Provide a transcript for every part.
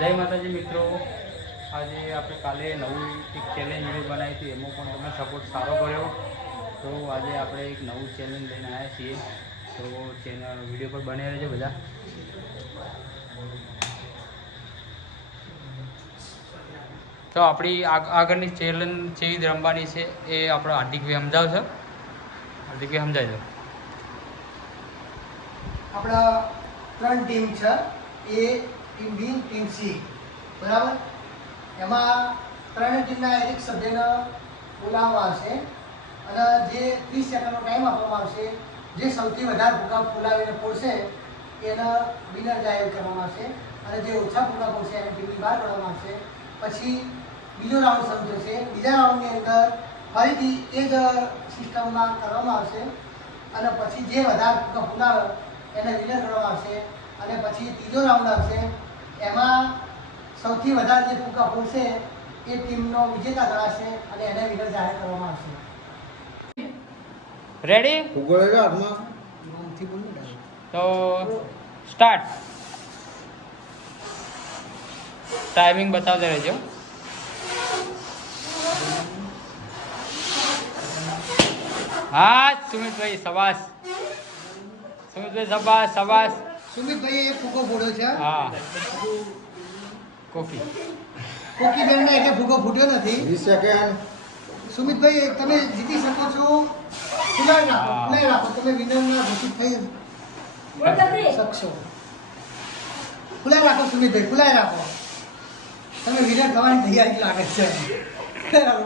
જય માતાજી મિત્રો. આજે આપણે કાલે નવું એક ચેલેન્જ વીડિયો બનાવી હતી. એમાં પણ તમે સપોર્ટ સારો કર્યો. તો આજે આપણે એક નવું ચેલેન્જ લઈને આવ્યા છીએ. તો ચેનલ વીડિયો પર બને રહેજો બધા. તો આપણી આગ- આગળની ચેલેન્જ ચેવી રમવાની છે એ આપણો હાર્દિકભાઈ સમજાવશે. હાર્દિકભાઈ સમજાવજો. આપણા ત્રણ ટીમ છે. A team B team C બરાબર? એમાં ત્રણેય ટીમના એક સભ્યને બોલાવવામાં આવશે અને જે ત્રીસ સેકન્ડનો ટાઈમ આપવામાં આવશે, જે સૌથી વધારે ભૂકા ફૂલાવીને ફોડશે, એને વિનર જાહેર કરવામાં આવશે અને જે ઓછા ભૂકા ફોડશે, એને ટીમની બહાર કાઢવામાં આવશે. પછી બીજો રાઉન્ડ શરૂ થશે. બીજા રાઉન્ડની અંદર ફરીથી એ જ સિસ્ટમમાં કરવામાં આવશે અને પછી જે વધારે ભૂકા ફૂલાવે, એને વિનર કરવામાં આવશે અને પછી ત્રીજો રાઉન્ડ આવશે એમાં સૌથી વધારે જે ફૂકા ફૂટશે એ ટીમનો વિજેતા ગણાશે અને એને વિનર જાહેર કરવામાં આવશે. રેડી ઉગોળે છે હાથમાં નામથી બોલ તો સ્ટાર્ટ ટાઈમિંગ બતાવતા રહેજો. હા સુમિતભાઈ સવાસ સુમિતભાઈ સવાસ સબાસ સુમિતભાઈએ એક ફૂકો ફોડ્યો છે હા? કોફી. કોકીબેનને એટલે ફૂકો ફૂટ્યો નથી. વીસ સેકન્ડ. સુમિતભાઈ તમે જીતી શકો છો. ખુલાઈ રાખો. ખુલાઈ રાખો. તમે ઘોષિત થઈ શકશો. ખુલાઈ રાખો સુમિતભાઈ ખુલાઈ રાખો. તમે વિનર થવાની તૈયારી લાગે છે.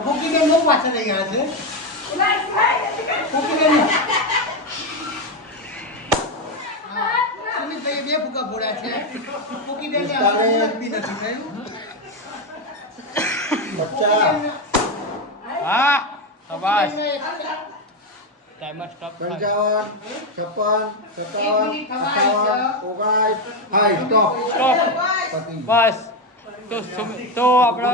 કોકી બેન બહુ પાછળ રહી ગયા છે કોકીબેન હા, બે ફૂકા ફોડ્યા છે. મૂકી બી નથી થયું? હા સબાસ ટાઈમર સ્ટોપ પંચાવન છપ્પન સત્તાવન અઠાવન ઓગણીસ હાઈ સ્ટોપ સ્ટોપ બસ. તો તો આપણે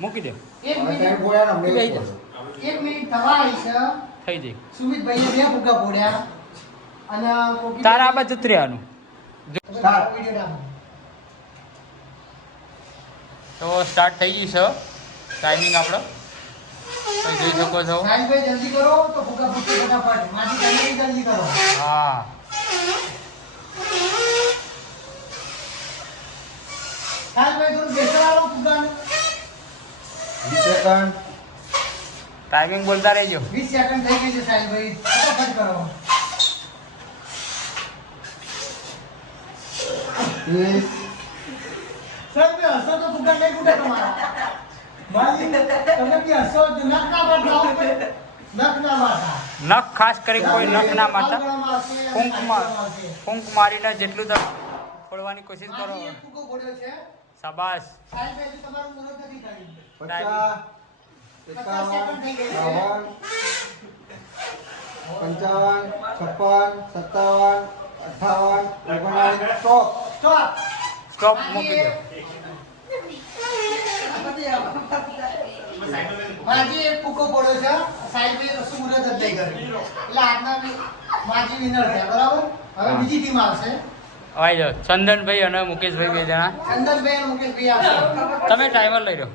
મૂકી દે. એક મિનિટ. થઈ જાય. સુમિતભાઈએ બે ફૂગા ફોડ્યા તારા આ બાજુ ઉતર્યાનું. સ્ટાર્ટ વિડિયો ડામ તો સ્ટાર્ટ થઈ ગયું છે ટાઈમિંગ આપણો. જોઈ શકો છો. જલ્દી કરો તો ફુગ્ગા ફૂટશે ફટાફટ. માજી જલ્દી કરો. હા. ટાઈમિંગ બોલતા રહેજો. વીસ સેકન્ડ થઈ ગઈ છે સાહિલભાઈ ફટાફટ કરો. હસો તો નહીં તમારા તમે હસો નખ ખાસ કરી કોઈ નખ ના માતા. ફૂંક. ફૂંક મારીને જેટલું તમે ફોડવાની કોશિશ કરો. શાબાશ. પંચાવન છપ્પન સત્તાવન અઠાવન ઓગણીસ સ્ટોપ સ્ટોપ સ્ટોપ મૂકી દો માજી એક ફૂકો પડ્યો છે સાઈડ જ નહીં કર્યું એટલે આજના માજી વિનર છે બરાબર? હવે બીજી ટીમ આવશે. આવી જાઓ ચંદનભાઈ અને મુકેશભાઈ બે જણા. ચંદનભાઈ અને મુકેશભાઈ આવશે. તમે ટાઈમર લઈ લો.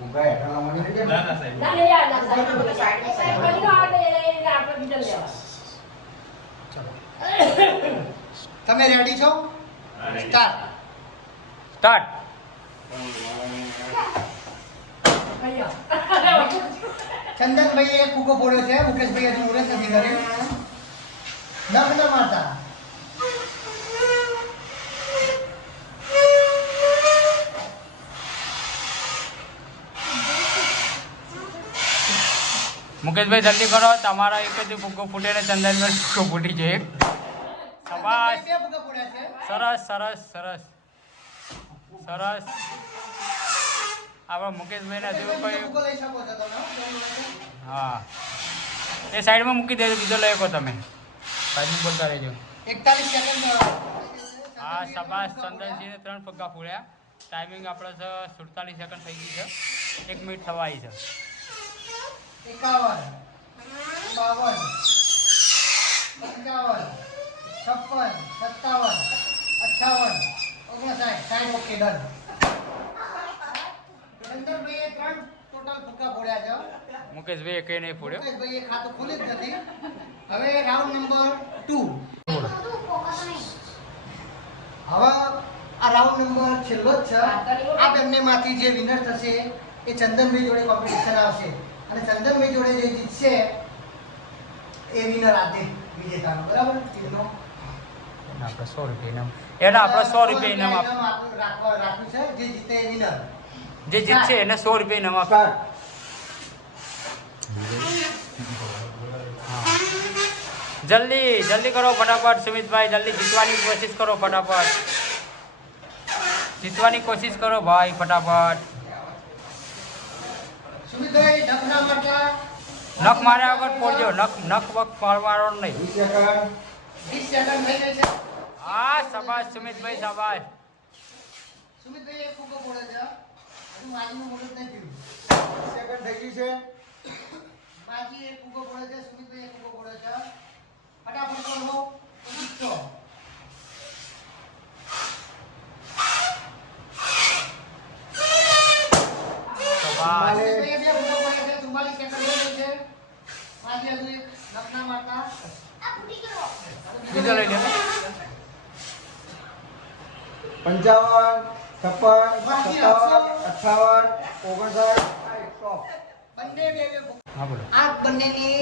ઊંઘા હેઠળ મને નહીં કેમ? તમે રેડી છો? સ્ટાર્ટ સ્ટાર્ટ ચંદનભાઈ એક ફૂકો પડ્યો છે મુકેશભાઈ હજી મુહૂર્ત નથી કર્યું નખ ન મારતા. મુકેશભાઈ જલ્દી કરો તમારા એક જ ફુગ્ગો ફૂટે ને ચંદનભાઈ ફુગ્ગો ફૂટી જાય. શાબાશ. સરસ સરસ સરસ. સરસ. આપણા મુકેશભાઈના બીજો કોઈ હા એ સાઈડમાં મૂકી દેજો બીજો લઈ શકો તમે. સાઈડમાં બોલતા રહેજો. હા શાબાશ ચંદનસિંહને ત્રણ પગ્ગા ફોડ્યા. ટાઈમિંગ આપણે છે સુડતાલીસ સેકન્ડ થઈ ગઈ છે. એક મિનિટ થવા આવી છે. એકાવન બાવન પંચાવન છપ્પન સત્તાવન અઠાવન ઓગણસાઠ સાઠ ઓકે ડન. ચંદનભાઈએ ત્રણ ટોટલ ભૂકા ફોડ્યા છે મુકેશભાઈ કઈ નહીં ફોડ્યો. મુકેશભાઈએ ખાતું ખોલ્યું જ નથી. હવે રાઉન્ડ નંબર ટુ. હવે આ રાઉન્ડ નંબર છેલ્લો જ છે. આ બંનેમાંથી જે વિનર થશે એ ચંદનભાઈ જોડે કોમ્પિટિશન આવશે. અને ચંદનભાઈ જોડે જે જીતશે એ વિનર આપે વિજેતાનો બરાબર? આપણે સો રૂપિયા એને આપણે સો રૂપિયા ઇનામ આપ ઇનામ જે જીતશે એને સો રૂપિયા ઇનામ આપ જલ્દી જલ્દી કરો ફટાફટ સુમિતભાઈ જલ્દી જીતવાની કોશિશ કરો ફટાફટ. જીતવાની કોશિશ કરો ભાઈ ફટાફટ. નખ માર્યા વગર ફોડજો. નખ નખ વખ મારવાનો નહીં. હા શાબાશ સુમિતભાઈ શાબાશ. સુમિતભાઈ એક ફૂકો પડે છે હજુ માજીનું થયું. વીસ સેકન્ડ થઈ ગયું છે. માજી એક ફૂકો પડે છે સુમિતભાઈ એક ફૂકો પડે છે ફટાફટ કરો ઉઠો શાબાશ સુમિતભાઈએ બે ફૂકો પડે છે ચુમ્માલીસ સેકન્ડ થઈ ગઈ છે માજી હજુ એક નખના મારતા બીજો લઈ લે પંચાવન છપ્પન સત્તાવન અઠાવન ઓગણસાઠ એકસો. બંને બે બે ફૂકો આ બંનેની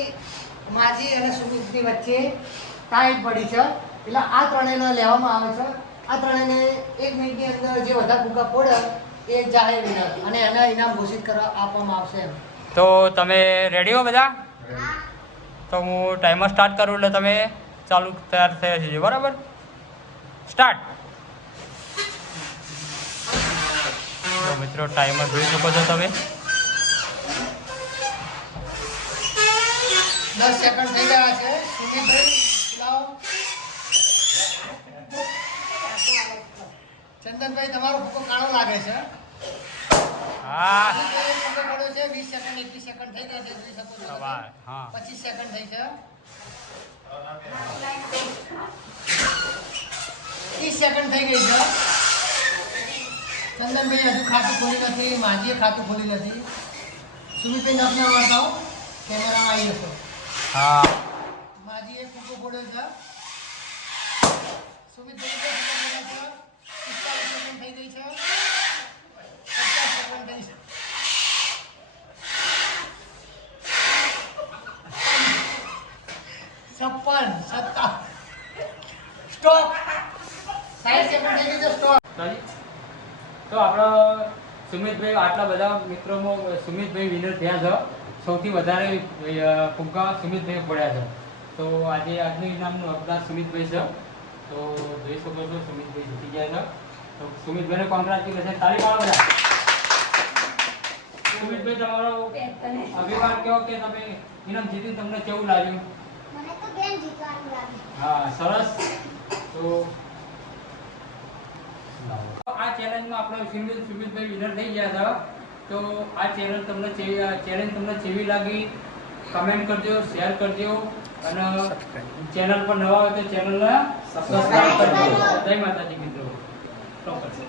માજી અને સુમિતની વચ્ચે ટાઈટ પડી છે. એટલે આ ત્રણેયને લેવામાં આવે છે. આ ત્રણેયને એક મિનિટની અંદર જે વધારે ભૂકા પડે એ જાહેર વિનર અને એના ઇનામ ઘોષિત કરવા આપવામાં આવશે એમ. તો તમે રેડી હો બધા? તો હું ટાઈમર સ્ટાર્ટ કરું એટલે તમે ચાલુ તૈયાર થયા છે બરાબર? સ્ટાર્ટ મિત્રો ટાઈમર જોઈ શકો છો તમે. દસ સેકન્ડ થઈ ગયા છે. ચંદનભાઈ તમારો ફૂકો કાળો લાગે છે. હા. છે વીસ સેકન્ડ એકવીસ સેકન્ડ થઈ ગયા છે જોઈ શકો છો હા. પચીસ સેકન્ડ થઈ છે. ત્રીસ સેકન્ડ થઈ ગઈ છે. ચંદનભાઈ હજુ ખાતું ખોલી નથી માજીએ ખાતું ખોલી નથી. સુમિતભાઈ નખના વાર્તાઓ કેમેરામાં આવી જશો. હા. માજી એક ફૂકો પડ્યો છે. સુમિતભાઈ થઈ ગઈ છે. પચાસ સેકન્ડ થઈ છે છપ્પન સત્તા સ્ટોપ સાઠ સેકન્ડ થઈ ગઈ છે સ્ટોપ Sorry. તો આપણો સુમિતભાઈ આટલા બધા મિત્રોમાં સુમિતભાઈ વિનર થયા છે. સૌથી વધારે ફુગ્ગા સુમિતભાઈ પડ્યા છે. તો આજે આજનું ઇનામનું હકદાર સુમિતભાઈ છે. તો જોઈ શકો છો સુમિતભાઈ જીતી ગયા છે. તો સુમિતભાઈને કોંગ્રેચ્યુલેશન તાળી પાડો બધા. સુમિતભાઈ તમારો અભિમાન કહો કે તમે ઇનામ જીતીને તમને કેવું લાગ્યું? મને તો બેન જીતવાનું લાગે હા સરસ. તો આ ચેલેન્જમાં આપણે સુમિત સુમિતભાઈ વિનર થઈ ગયા હતા. તો આ ચેનલ તમને ચેલેન્જ તમને કેવી લાગી? કમેન્ટ કરજો શેર કરજો અને ચેનલ પર નવા હોય તો ચેનલને સબસ્ક્રાઇબ કરજો. જય માતાજી મિત્રો. કરશે